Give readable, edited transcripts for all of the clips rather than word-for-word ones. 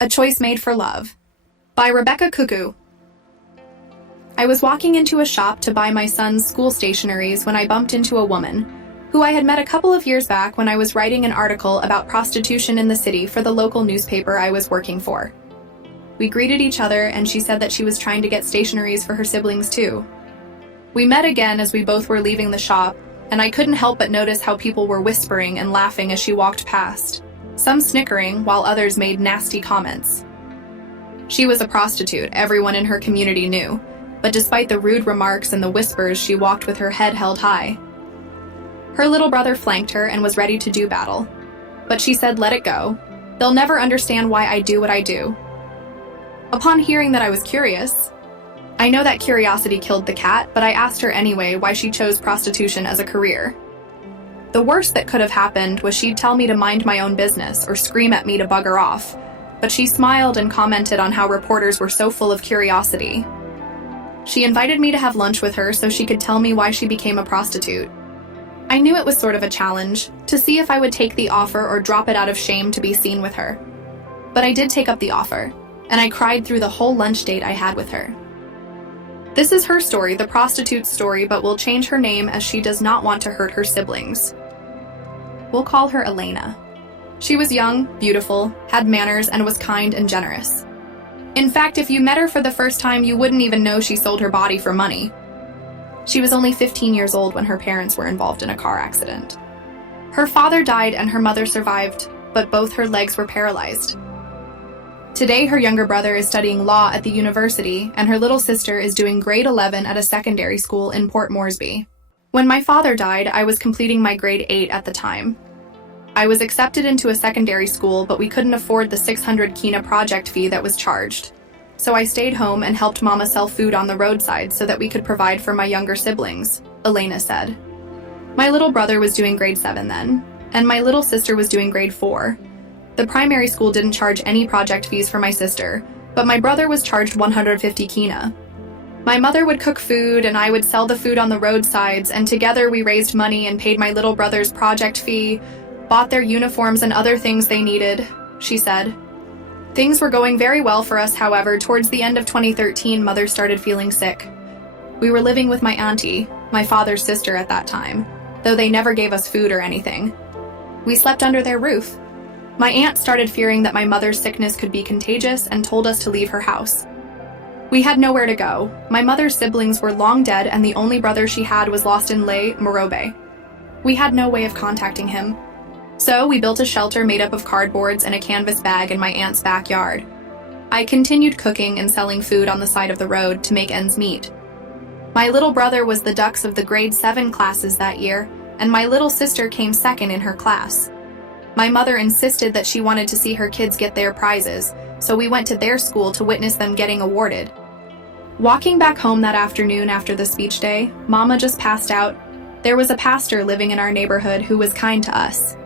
A Choice Made for Love by Rebecca Cuckoo. I was walking into a shop to buy my son's school stationeries when I bumped into a woman who I had met a couple of years back when I was writing an article about prostitution in the city for the local newspaper I was working for. We greeted each other and she said that she was trying to get stationeries for her siblings too. We met again as we both were leaving the shop, and I couldn't help but notice how people were whispering and laughing as she walked past, some snickering while others made nasty comments. She was a prostitute, everyone in her community knew, but despite the rude remarks and the whispers, she walked with her head held high. Her little brother flanked her and was ready to do battle, but she said, "Let it go. They'll never understand why I do what I do." Upon hearing that I was curious, I know that curiosity killed the cat, but I asked her anyway why she chose prostitution as a career. The worst that could have happened was she'd tell me to mind my own business or scream at me to bugger off, but she smiled and commented on how reporters were so full of curiosity. She invited me to have lunch with her so she could tell me why she became a prostitute. I knew it was sort of a challenge, to see if I would take the offer or drop it out of shame to be seen with her. But I did take up the offer, and I cried through the whole lunch date I had with her. This is her story, the prostitute's story, but we'll change her name as she does not want to hurt her siblings. We'll call her Elena. She was young, beautiful, had manners, and was kind and generous. In fact, if you met her for the first time, you wouldn't even know she sold her body for money. She was only 15 years old when her parents were involved in a car accident. Her father died and her mother survived, but both her legs were paralyzed. Today, her younger brother is studying law at the university, and her little sister is doing grade 11 at a secondary school in Port Moresby. When my father died, I was completing my grade 8 at the time. I was accepted into a secondary school, but we couldn't afford the 600 kina project fee that was charged. So I stayed home and helped Mama sell food on the roadside so that we could provide for my younger siblings, Elena said. My little brother was doing grade 7 then, and my little sister was doing grade 4. The primary school didn't charge any project fees for my sister, but my brother was charged 150 kina. My mother would cook food and I would sell the food on the roadsides, and together we raised money and paid my little brother's project fee, bought their uniforms and other things they needed, she said. Things were going very well for us, however, towards the end of 2013, Mother started feeling sick. We were living with my auntie, my father's sister at that time, though they never gave us food or anything. We slept under their roof. My aunt started fearing that my mother's sickness could be contagious and told us to leave her house. We had nowhere to go. My mother's siblings were long dead and the only brother she had was lost in Les Morobe. We had no way of contacting him. So we built a shelter made up of cardboards and a canvas bag in my aunt's backyard. I continued cooking and selling food on the side of the road to make ends meet. My little brother was the dux of the grade 7 classes that year, and my little sister came second in her class. My mother insisted that she wanted to see her kids get their prizes, so we went to their school to witness them getting awarded. Walking back home that afternoon after the speech day, Mama just passed out. There was a pastor living in our neighborhood who was kind to us.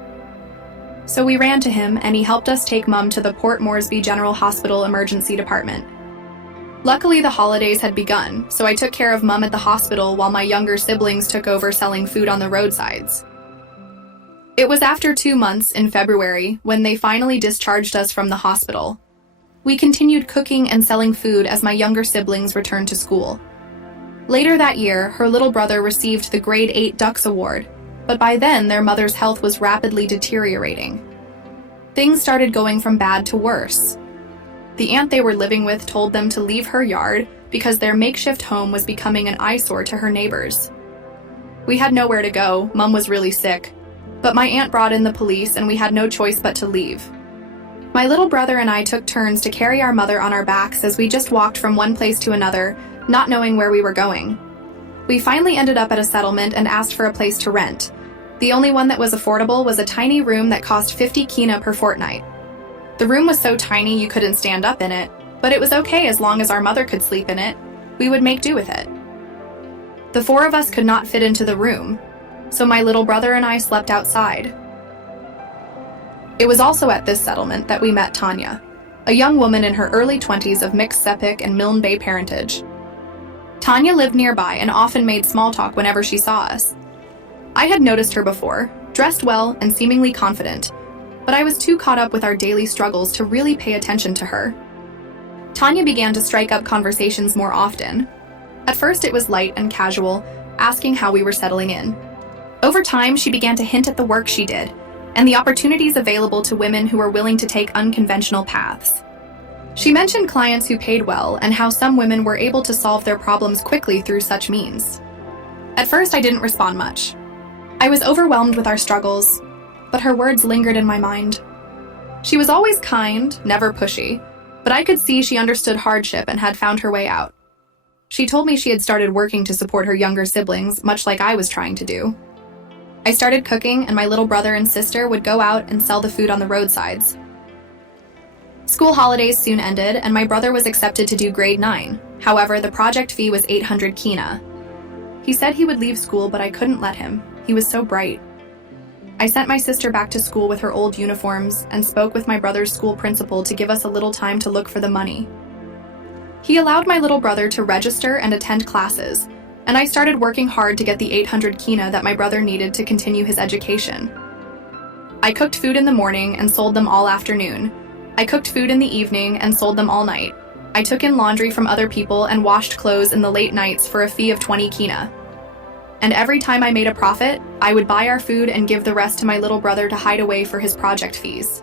So we ran to him and he helped us take Mum to the Port Moresby General Hospital Emergency Department. Luckily, the holidays had begun, so I took care of Mum at the hospital while my younger siblings took over selling food on the roadsides. It was after 2 months, in February, when they finally discharged us from the hospital. We continued cooking and selling food as my younger siblings returned to school. Later that year, her little brother received the grade 8 Dux Award, but by then their mother's health was rapidly deteriorating. Things started going from bad to worse. The aunt they were living with told them to leave her yard because their makeshift home was becoming an eyesore to her neighbors. We had nowhere to go, Mum was really sick, but my aunt brought in the police and we had no choice but to leave. My little brother and I took turns to carry our mother on our backs as we just walked from one place to another, not knowing where we were going. We finally ended up at a settlement and asked for a place to rent. The only one that was affordable was a tiny room that cost 50 kina per fortnight. The room was so tiny you couldn't stand up in it, but it was okay as long as our mother could sleep in it. We would make do with it. The 4 of us could not fit into the room, so my little brother and I slept outside. It was also at this settlement that we met Tanya, a young woman in her early 20s of mixed Sepik and Milne Bay parentage. Tanya lived nearby and often made small talk whenever she saw us. I had noticed her before, dressed well and seemingly confident, but I was too caught up with our daily struggles to really pay attention to her. Tanya began to strike up conversations more often. At first it was light and casual, asking how we were settling in. Over time, she began to hint at the work she did, and the opportunities available to women who were willing to take unconventional paths. She mentioned clients who paid well and how some women were able to solve their problems quickly through such means. At first, I didn't respond much. I was overwhelmed with our struggles, but her words lingered in my mind. She was always kind, never pushy, but I could see she understood hardship and had found her way out. She told me she had started working to support her younger siblings, much like I was trying to do. I started cooking, and my little brother and sister would go out and sell the food on the roadsides. School holidays soon ended, and my brother was accepted to do grade 9. However, the project fee was 800 kina. He said he would leave school, but I couldn't let him. He was so bright. I sent my sister back to school with her old uniforms and spoke with my brother's school principal to give us a little time to look for the money. He allowed my little brother to register and attend classes, and I started working hard to get the 800 kina that my brother needed to continue his education. I cooked food in the morning and sold them all afternoon. I cooked food in the evening and sold them all night. I took in laundry from other people and washed clothes in the late nights for a fee of 20 kina. And every time I made a profit, I would buy our food and give the rest to my little brother to hide away for his project fees.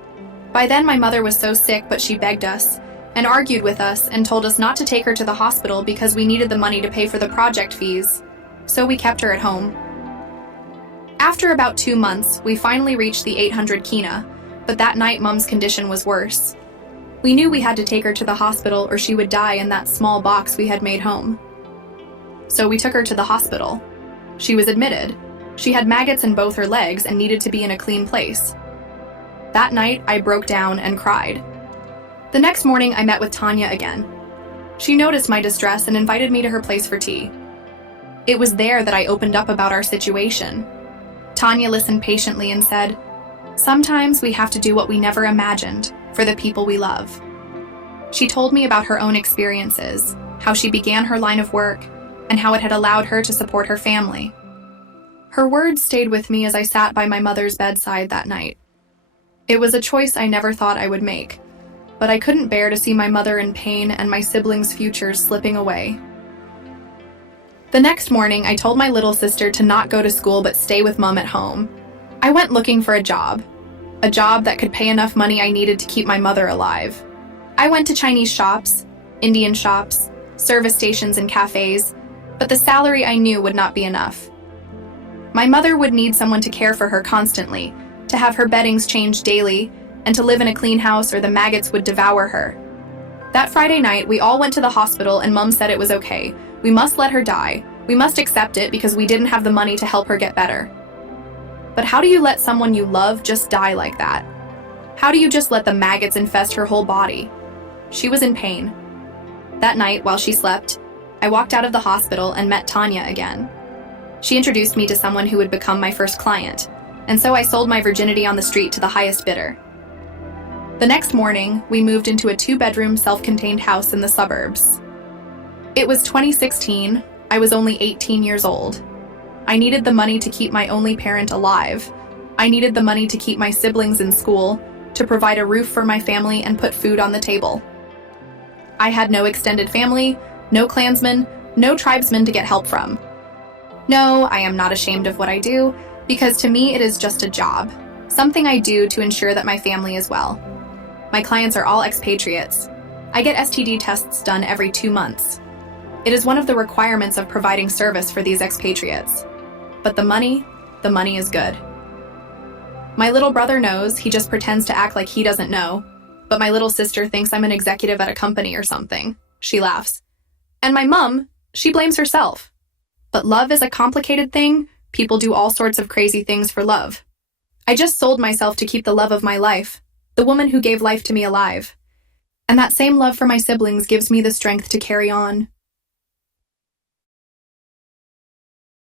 By then, my mother was so sick, but she begged us and argued with us and told us not to take her to the hospital because we needed the money to pay for the project fees, so we kept her at home. After about 2 months, we finally reached the 800 kina, but that night Mom's condition was worse. We knew we had to take her to the hospital or she would die in that small box we had made home. So we took her to the hospital. She was admitted. She had maggots in both her legs and needed to be in a clean place. That night, I broke down and cried. The next morning, I met with Tanya again. She noticed my distress and invited me to her place for tea. It was there that I opened up about our situation. Tanya listened patiently and said, "Sometimes we have to do what we never imagined for the people we love." She told me about her own experiences, how she began her line of work, and how it had allowed her to support her family. Her words stayed with me as I sat by my mother's bedside that night. It was a choice I never thought I would make, but I couldn't bear to see my mother in pain and my siblings' futures slipping away. The next morning, I told my little sister to not go to school but stay with Mom at home. I went looking for a job that could pay enough money I needed to keep my mother alive. I went to Chinese shops, Indian shops, service stations and cafes, but the salary I knew would not be enough. My mother would need someone to care for her constantly, to have her beddings changed daily, and to live in a clean house or the maggots would devour her. That Friday night, we all went to the hospital and Mom said it was okay. We must let her die. We must accept it because we didn't have the money to help her get better. But how do you let someone you love just die like that? How do you just let the maggots infest her whole body? She was in pain. That night, while she slept, I walked out of the hospital and met Tanya again. She introduced me to someone who would become my first client, and so I sold my virginity on the street to the highest bidder. The next morning, we moved into a 2-bedroom self-contained house in the suburbs. It was 2016. I was only 18 years old. I needed the money to keep my only parent alive. I needed the money to keep my siblings in school, to provide a roof for my family and put food on the table. I had no extended family, no clansmen, no tribesmen to get help from. No, I am not ashamed of what I do, because to me it is just a job, something I do to ensure that my family is well. My clients are all expatriates. I get STD tests done every 2 months. It is one of the requirements of providing service for these expatriates. But the money is good. My little brother knows, he just pretends to act like he doesn't know. But my little sister thinks I'm an executive at a company or something. She laughs. And my mom, she blames herself. But love is a complicated thing. People do all sorts of crazy things for love. I just sold myself to keep the love of my life, the woman who gave life to me alive. And that same love for my siblings gives me the strength to carry on.